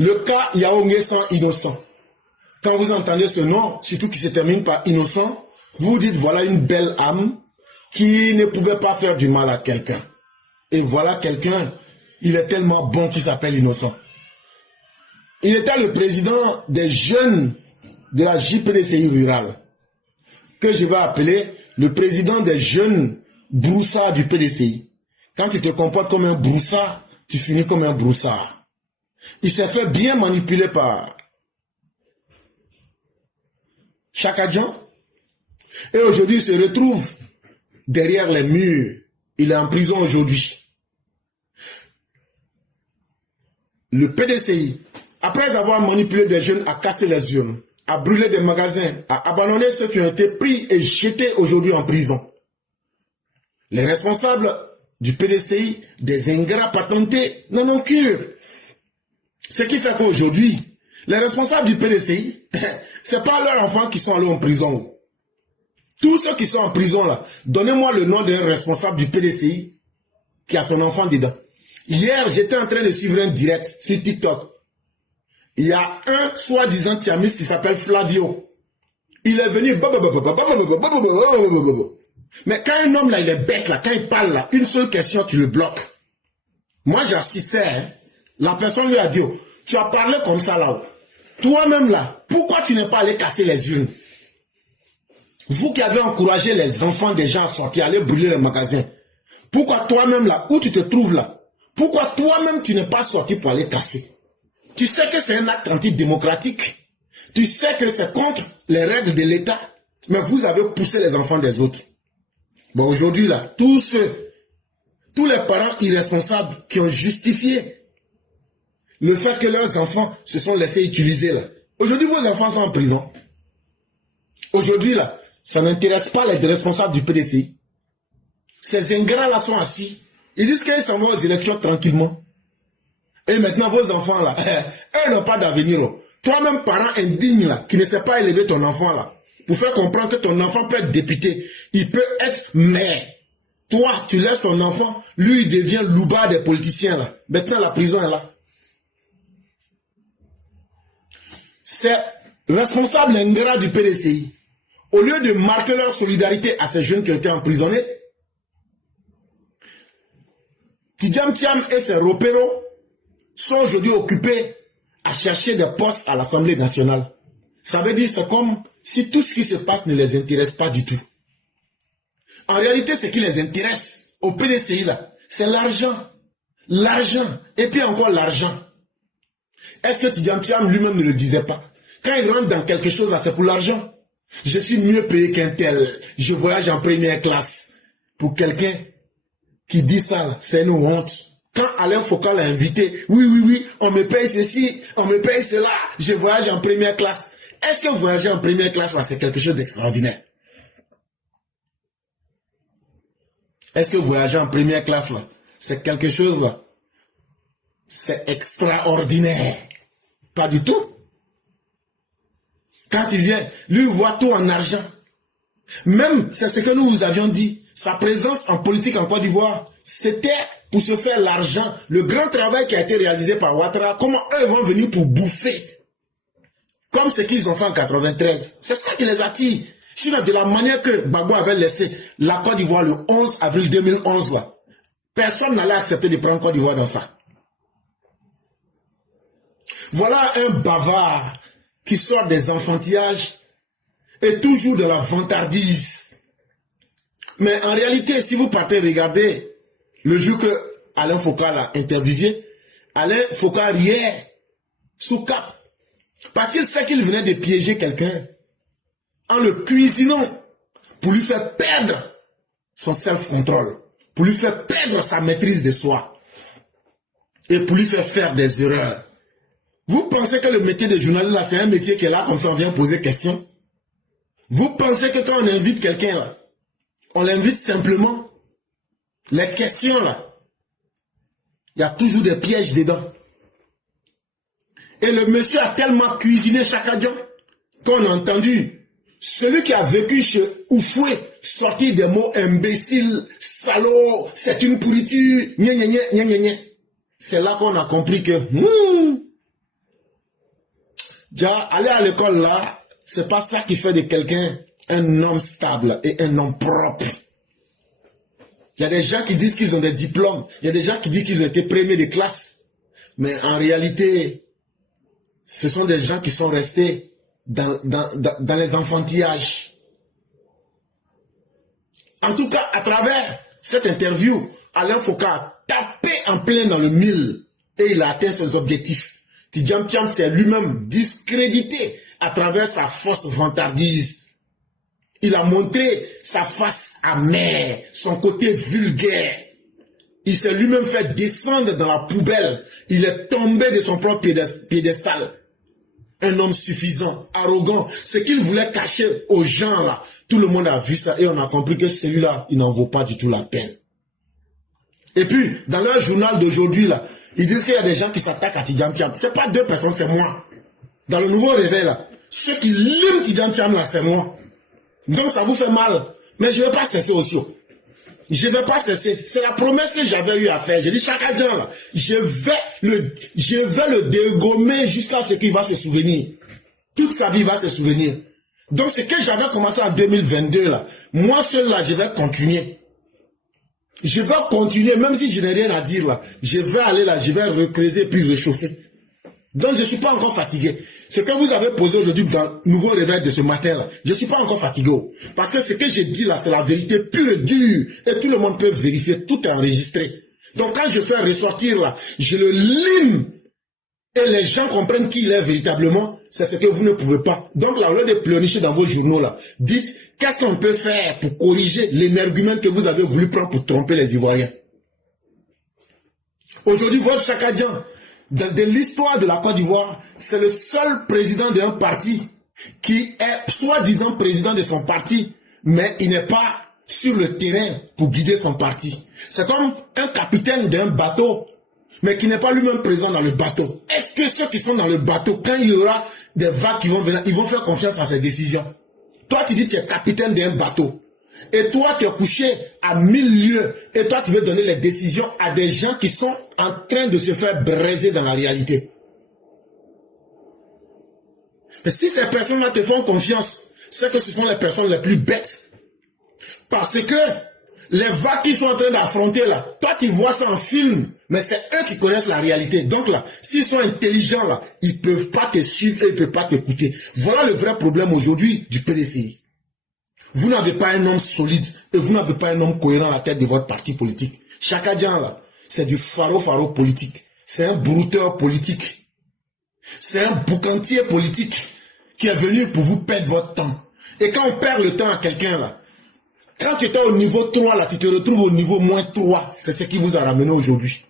Le cas Yaoundé sans innocent. Quand vous entendez ce nom, surtout qui se termine par innocent, vous dites voilà une belle âme qui ne pouvait pas faire du mal à quelqu'un. Et voilà quelqu'un, il est tellement bon qu'il s'appelle innocent. Il était le président des jeunes de la JPDCI rurale, que je vais appeler le président des jeunes broussards du PDCI. Quand tu te comportes comme un broussard, tu finis comme un broussard. Il s'est fait bien manipuler par Chakadjan. Et aujourd'hui, il se retrouve derrière les murs. Il est en prison aujourd'hui. Le PDCI, après avoir manipulé des jeunes à casser les urnes, à brûler des magasins, à abandonner ceux qui ont été pris et jetés aujourd'hui en prison. Les responsables du PDCI, des ingrats patentés, n'en ont cure. Ce qui fait qu'aujourd'hui, les responsables du PDCI, c'est pas leurs enfants qui sont allés en prison. Tous ceux qui sont en prison là, donnez-moi le nom d'un responsable du PDCI qui a son enfant dedans. Hier, j'étais en train de suivre un direct sur TikTok. Il y a un soi-disant tiamiste qui s'appelle Flavio. Il est venu... Mais quand un homme là, il est bête là, quand il parle là, une seule question, tu le bloques. Moi, j'assistais, hein. La personne lui a dit, oh, tu as parlé comme ça là-haut. Toi-même là, pourquoi tu n'es pas allé casser les urnes? Vous qui avez encouragé les enfants des gens à sortir, à aller brûler les magasins. Pourquoi toi-même là, où tu te trouves là, pourquoi toi-même tu n'es pas sorti pour aller casser? Tu sais que c'est un acte antidémocratique. Tu sais que c'est contre les règles de l'État. Mais vous avez poussé les enfants des autres. Bon, aujourd'hui là, tous les parents irresponsables qui ont justifié le fait que leurs enfants se sont laissés utiliser là. Aujourd'hui, vos enfants sont en prison. Aujourd'hui là, ça n'intéresse pas les responsables du PDCI. Ces ingrats là sont assis. Ils disent qu'ils s'en vont aux élections tranquillement. Et maintenant, vos enfants là, eux n'ont pas d'avenir. Toi-même, parent indigne là, qui ne sait pas élever ton enfant là, pour faire comprendre que ton enfant peut être député, il peut être maire. Toi, tu laisses ton enfant, lui, il devient loupard des politiciens là. Maintenant, la prison est là. Ces responsables ingrats du PDCI, au lieu de marquer leur solidarité à ces jeunes qui ont été emprisonnés, Tidjam Thiam et ses repéros sont aujourd'hui occupés à chercher des postes à l'Assemblée nationale. Ça veut dire c'est comme si tout ce qui se passe ne les intéresse pas du tout. En réalité, ce qui les intéresse au PDCI là, c'est l'argent. L'argent. Et puis encore l'argent. Est-ce que Tidjam Thiam lui-même ne le disait pas? Quand il rentre dans quelque chose là, c'est pour l'argent. Je suis mieux payé qu'un tel. Je voyage en première classe. Pour quelqu'un qui dit ça, c'est une honte. Quand Alain Foucault l'a invité, oui, on me paye ceci, on me paye cela, je voyage en première classe. Est-ce que voyager en première classe, là, c'est quelque chose d'extraordinaire? Est-ce que voyager en première classe, là, c'est quelque chose, là, c'est extraordinaire? Pas du tout. Quand il vient, lui, il voit tout en argent. Même, c'est ce que nous vous avions dit, sa présence en politique en Côte d'Ivoire, c'était pour se faire l'argent. Le grand travail qui a été réalisé par Ouattara, comment eux vont venir pour bouffer? Comme ce qu'ils ont fait en 93. C'est ça qui les attire. Sinon, de la manière que Gbagbo avait laissé la Côte d'Ivoire le 11 avril 2011, là, personne n'allait accepter de prendre Côte d'Ivoire dans ça. Voilà un bavard qui sort des enfantillages et toujours de la vantardise. Mais en réalité, si vous partez regarder le jour que Alain Foucault l'a interviewé, Alain Foucault riait sous cap. Parce qu'il sait qu'il venait de piéger quelqu'un en le cuisinant pour lui faire perdre son self-control, pour lui faire perdre sa maîtrise de soi et pour lui faire des erreurs. Vous pensez que le métier de journaliste là, c'est un métier qui est là comme ça, on vient poser question? Vous pensez que quand on invite quelqu'un là, on l'invite simplement? Les questions là, il y a toujours des pièges dedans. Et le monsieur a tellement cuisiné Chakadjan qu'on a entendu celui qui a vécu chez Oufoué sortir des mots imbéciles, salaud, c'est une pourriture, gna gna gna gna gna. C'est là qu'on a compris que Déjà, aller à l'école là, c'est pas ça qui fait de quelqu'un un homme stable et un homme propre. Il y a des gens qui disent qu'ils ont des diplômes. Il y a des gens qui disent qu'ils ont été premiers de classe. Mais en réalité, ce sont des gens qui sont restés dans les enfantillages. En tout cas, à travers cette interview, Alain Foka a tapé en plein dans le mille et il a atteint ses objectifs. Tidjam Thiam s'est lui-même discrédité à travers sa fausse vantardise. Il a montré sa face amère, son côté vulgaire. Il s'est lui-même fait descendre dans la poubelle. Il est tombé de son propre piédestal. Un homme suffisant, arrogant. Ce qu'il voulait cacher aux gens là. Tout le monde a vu ça et on a compris que celui-là, il n'en vaut pas du tout la peine. Et puis, dans leur journal d'aujourd'hui là, ils disent qu'il y a des gens qui s'attaquent à Tidjam Thiam. Ce n'est pas deux personnes, c'est moi. Dans le nouveau réveil là, ceux qui liment Tidjam Thiam là, c'est moi. Donc ça vous fait mal. Mais je ne vais pas cesser aussi. Je ne vais pas cesser. C'est la promesse que j'avais eu à faire. J'ai dit chaque jour là, je vais le dégommer jusqu'à ce qu'il va se souvenir. Toute sa vie il va se souvenir. Donc ce que j'avais commencé en 2022 là, moi seul là, je vais continuer. Je vais continuer, même si je n'ai rien à dire là. Je vais aller là, je vais recreuser puis réchauffer. Donc je ne suis pas encore fatigué. Ce que vous avez posé aujourd'hui dans le nouveau réveil de ce matin là, je ne suis pas encore fatigué. Parce que ce que j'ai dit là, c'est la vérité pure et dure. Et tout le monde peut vérifier, tout est enregistré. Donc quand je fais ressortir là, je le lime. Et les gens comprennent qui il est véritablement. C'est ce que vous ne pouvez pas. Donc là, au lieu de pleurnicher dans vos journaux là, dites qu'est-ce qu'on peut faire pour corriger l'énergumène que vous avez voulu prendre pour tromper les Ivoiriens. Aujourd'hui, votre Chakadian, de l'histoire de la Côte d'Ivoire, c'est le seul président d'un parti qui est soi-disant président de son parti, mais il n'est pas sur le terrain pour guider son parti. C'est comme un capitaine d'un bateau, mais qui n'est pas lui-même présent dans le bateau. Est-ce que ceux qui sont dans le bateau, quand il y aura des vagues qui vont venir, ils vont faire confiance à ses décisions? Toi, tu dis que tu es capitaine d'un bateau. Et toi, tu es couché à 1000 lieues. Et toi, tu veux donner les décisions à des gens qui sont en train de se faire braiser dans la réalité. Mais si ces personnes-là te font confiance, c'est que ce sont les personnes les plus bêtes. Parce que les vagues qu'ils sont en train d'affronter là, toi tu vois ça en film, mais c'est eux qui connaissent la réalité. Donc là, s'ils sont intelligents là, ils ne peuvent pas te suivre et ils ne peuvent pas t'écouter. Voilà le vrai problème aujourd'hui du PDCI. Vous n'avez pas un homme solide et vous n'avez pas un homme cohérent à la tête de votre parti politique. Chakadian là, c'est du faro politique. C'est un brouteur politique. C'est un boucantier politique qui est venu pour vous perdre votre temps. Et quand on perd le temps à quelqu'un là, quand tu étais au niveau 3, là, tu te retrouves au niveau moins 3. C'est ce qui vous a ramené aujourd'hui.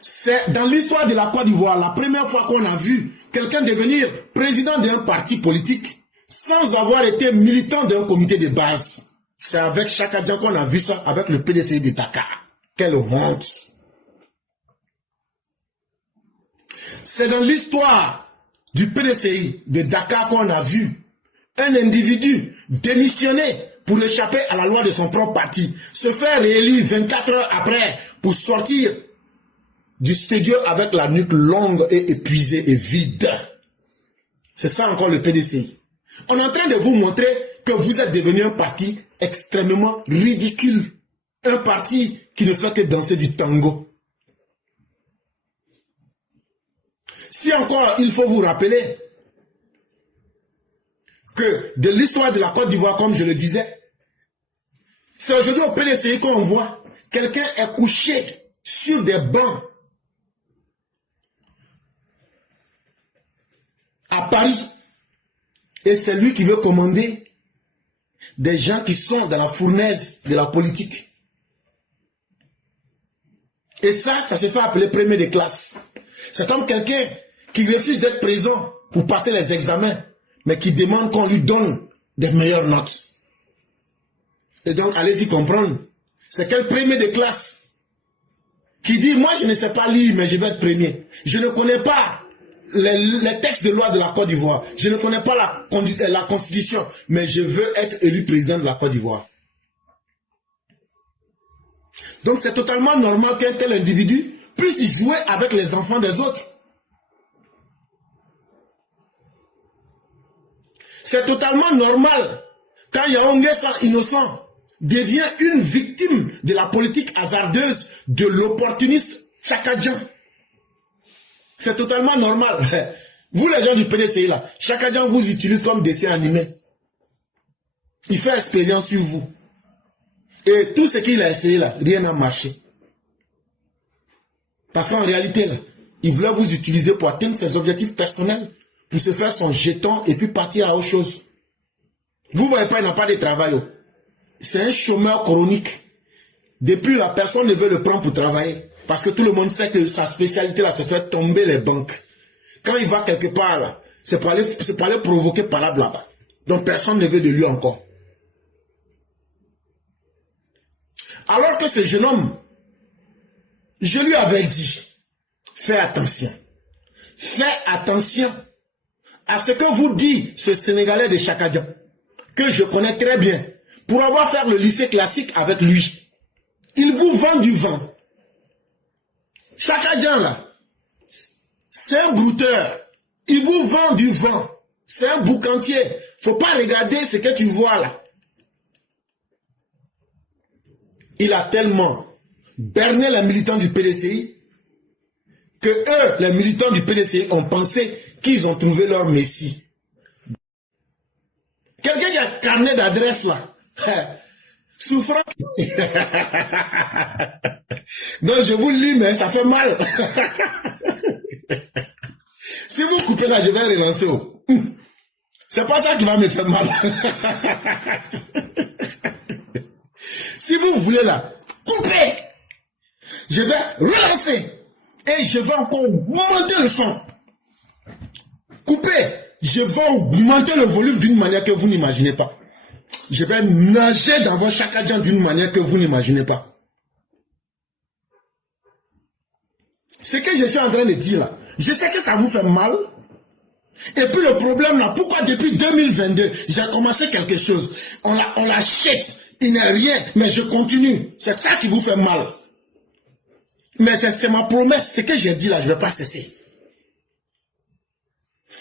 C'est dans l'histoire de la Côte d'Ivoire, la première fois qu'on a vu quelqu'un devenir président d'un parti politique sans avoir été militant d'un comité de base. C'est avec Chakadian qu'on a vu ça, avec le PDCI de Dakar. Quelle honte! C'est dans l'histoire du PDCI de Dakar qu'on a vu un individu démissionner pour échapper à la loi de son propre parti, se faire réélire 24 heures après pour sortir du studio avec la nuque longue et épuisée et vide. C'est ça encore le PDCI. On est en train de vous montrer que vous êtes devenu un parti extrêmement ridicule. Un parti qui ne fait que danser du tango. Si encore il faut vous rappeler que de l'histoire de la Côte d'Ivoire, comme je le disais, c'est aujourd'hui au PDCI qu'on voit quelqu'un est couché sur des bancs à Paris et c'est lui qui veut commander des gens qui sont dans la fournaise de la politique. Et ça se fait appeler premier de classe. C'est comme quelqu'un qui refuse d'être présent pour passer les examens, mais qui demande qu'on lui donne des meilleures notes. Et donc, allez-y comprendre. C'est quel premier de classe qui dit, moi je ne sais pas lire, mais je vais être premier. Je ne connais pas les textes de loi de la Côte d'Ivoire. Je ne connais pas la constitution, mais je veux être élu président de la Côte d'Ivoire. Donc c'est totalement normal qu'un tel individu puisse jouer avec les enfants des autres. C'est totalement normal quand Yaoundé innocent devient une victime de la politique hasardeuse de l'opportuniste Chakadjan. C'est totalement normal. Vous les gens du PDCI là, Chakadjan vous utilise comme dessin animé. Il fait expérience sur vous. Et tout ce qu'il a essayé là, rien n'a marché. Parce qu'en réalité là, il voulait vous utiliser pour atteindre ses objectifs personnels, pour se faire son jeton et puis partir à autre chose. Vous voyez pas, il n'a pas de travail. C'est un chômeur chronique. Depuis la personne ne veut le prendre pour travailler. Parce que tout le monde sait que sa spécialité là, c'est faire tomber les banques. Quand il va quelque part là, c'est pour aller provoquer par là-bas. Donc personne ne veut de lui encore. Alors que ce jeune homme, je lui avais dit, fais attention. Fais attention à ce que vous dit ce Sénégalais de Chakadjan, que je connais très bien, pour avoir fait le lycée classique avec lui. Il vous vend du vent. Chakadjan là, c'est un brouteur. Il vous vend du vent. C'est un boucantier. Faut pas regarder ce que tu vois là. Il a tellement berné les militants du PDCI que eux, les militants du PDCI, ont pensé qu'ils ont trouvé leur messie. Quelqu'un qui a un carnet d'adresse là, souffrant. Donc je vous lis, mais ça fait mal. Si vous coupez là, je vais relancer. C'est pas ça qui va me faire mal. Si vous voulez là, coupez. Je vais relancer. Et je vais encore augmenter le son. Coupez. Je vais augmenter le volume d'une manière que vous n'imaginez pas. Je vais nager dans votre Chakadjan d'une manière que vous n'imaginez pas. Ce que je suis en train de dire là, je sais que ça vous fait mal. Et puis le problème là, pourquoi depuis 2022, j'ai commencé quelque chose. On l'achète, il n'est rien, mais je continue. C'est ça qui vous fait mal. Mais c'est ma promesse, ce que j'ai dit là, je ne vais pas cesser.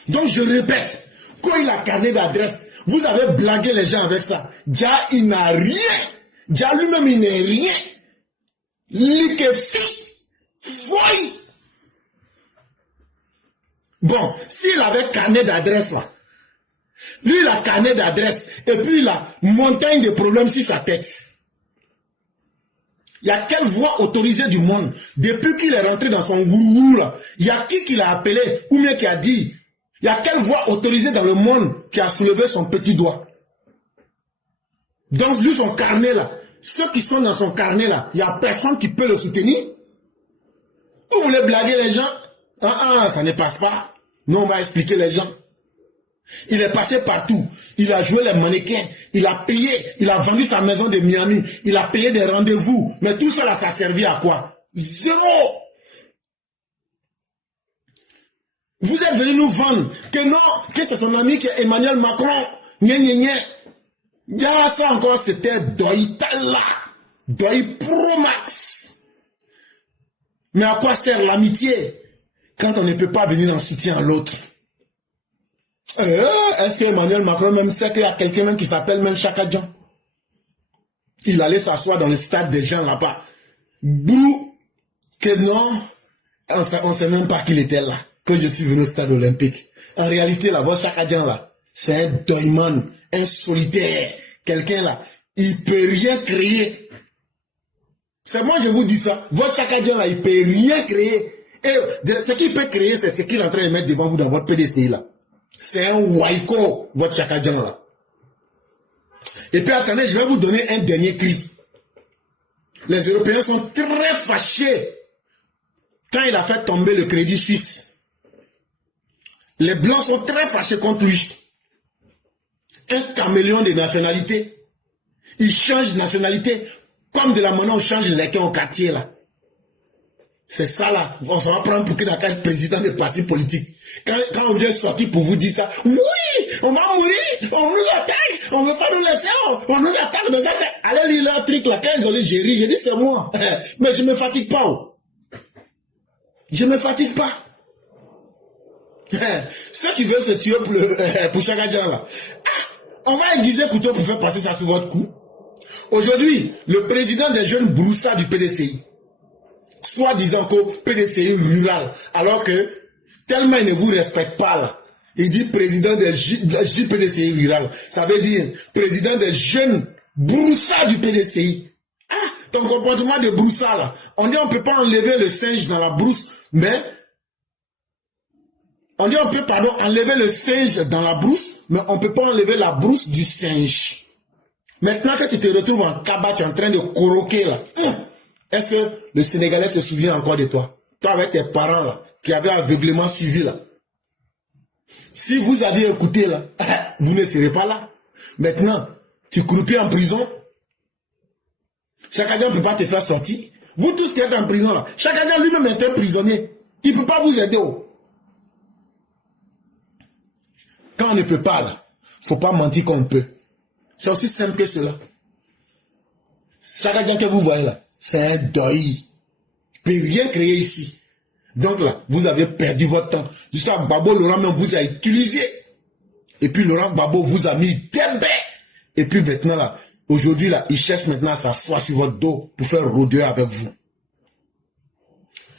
Donc je répète, quand il a carnet d'adresse, vous avez blagué les gens avec ça. Dia, il n'a rien. Dia lui-même, il n'est rien. Likefi, foy. Bon, s'il avait carnet d'adresse là, lui il a carnet d'adresse, et puis il a montagne de problèmes sur sa tête. Il y a quelle voix autorisée du monde, depuis qu'il est rentré dans son gourou là, il y a qui l'a appelé, ou bien qui a dit, il y a quelle voix autorisée dans le monde qui a soulevé son petit doigt. Donc lui son carnet là, ceux qui sont dans son carnet là, il n'y a personne qui peut le soutenir. Vous voulez blaguer les gens? Ça ne passe pas. Nous, on va expliquer les gens. Il est passé partout. Il a joué les mannequins. Il a payé. Il a vendu sa maison de Miami. Il a payé des rendez-vous. Mais tout ça, là, ça a servi à quoi? Zéro. Vous êtes venus nous vendre que non, que c'est son ami qui est Emmanuel Macron. Nye, nye, nye. Ya, ça encore, c'était Doïtala. Doï Pro Max. Mais à quoi sert l'amitié quand on ne peut pas venir en soutien à l'autre? Est-ce que Emmanuel Macron même sait qu'il y a quelqu'un même qui s'appelle même Chakadjan? Il allait s'asseoir dans le stade des gens là-bas. Bouh, que non, on ne sait même pas qu'il était là, que je suis venu au stade olympique. En réalité, là, votre Chakadjan là, c'est un doyman, un solitaire. Quelqu'un là, il peut rien créer. C'est moi je vous dis ça. Votre Chakadjan là, il peut rien créer. Et ce qu'il peut créer, c'est ce qu'il est en train de mettre devant vous dans votre PDCI là. C'est un waiko, votre Chakadjan là. Et puis attendez, je vais vous donner un dernier cri. Les Européens sont très fâchés quand il a fait tomber le Crédit Suisse. Les Blancs sont très fâchés contre lui. Un caméléon de nationalité. Il change de nationalité comme de la manière où on change les gens au quartier là. C'est ça là, on va prendre pour qu'il n'a qu'à être président des partis politiques. Quand on vient sortir pour vous dire ça, oui, on va mourir, on nous attaque, on veut faire nous laisser, on nous attaque de ça. Allez lire leur truc là, quand ils ont dit j'ai ri, j'ai dit c'est moi, mais je ne me fatigue pas. Je ne me fatigue pas. Ceux qui veulent se tuer pour Chakadjan là, on va aiguiser couteau pour faire passer ça sous votre cou. Aujourd'hui, le président des jeunes broussards du PDCI, soi-disant qu'au PDCI rural, alors que tellement il ne vous respecte pas là, il dit président des JPDCI rural, ça veut dire président des jeunes broussards du PDCI. Ah, ton comportement de broussard là, on dit on ne peut pas enlever le singe dans la brousse, mais on dit on peut, pardon, enlever le singe dans la brousse, mais on ne peut pas enlever la brousse du singe. Maintenant que tu te retrouves en cabas, tu es en train de coroquer là. Est-ce que le Sénégalais se souvient encore de toi? Toi avec tes parents là, qui avaient aveuglément suivi là. Si vous aviez écouté là, vous ne serez pas là. Maintenant, tu croupis en prison. Chakadjan ne peut pas te faire sortir. Vous tous qui êtes en prison là, Chakadjan lui-même est un prisonnier. Il ne peut pas vous aider. Quand on ne peut pas là, il ne faut pas mentir qu'on peut. C'est aussi simple que cela. Chakadjan que vous voyez là, c'est un deuil. Il ne peut rien créer ici. Donc là, vous avez perdu votre temps. Jusqu'à Babo Laurent même vous a utilisé. Et puis Laurent Babo vous a mis des baies. Et puis maintenant là, aujourd'hui là, il cherche maintenant à s'asseoir sur votre dos pour faire rôdeur avec vous.